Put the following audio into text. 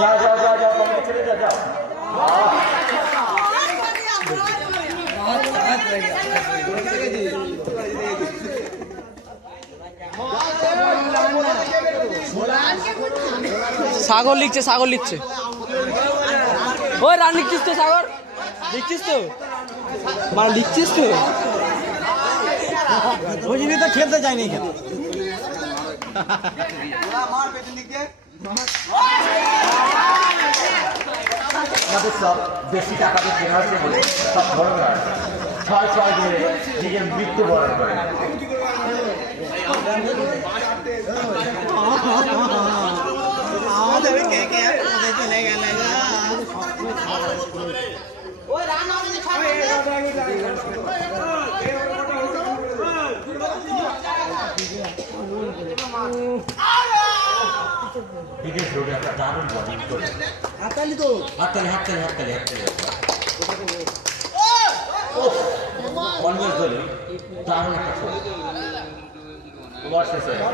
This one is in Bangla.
যাও যাও যাও যাও তোমরা ছেড়ে যাও যাও সাগর লিখছে সাগর লিখছে ওই রান লিখছিস তো সাগর লিখছিস তো মানে লিখছিস তো ওই জন্যই তো খেলতে যায়নি এখানে আমাদের সব বেশি টাকা দিয়ে কেনা হচ্ছে বলে সব বড় হয় 6-6 দিয়ে নিজের মৃত্যু বরণ করে আমাদের কে কে চলে গেল বিদেশ রোডে একটা দারুণ বলিং করে হাততালি তো হাততালি হাততালি হাততালি হাততালি কনভার্স ধরে দারুণ একটা শট ওভার শেষ হয়ে গেল।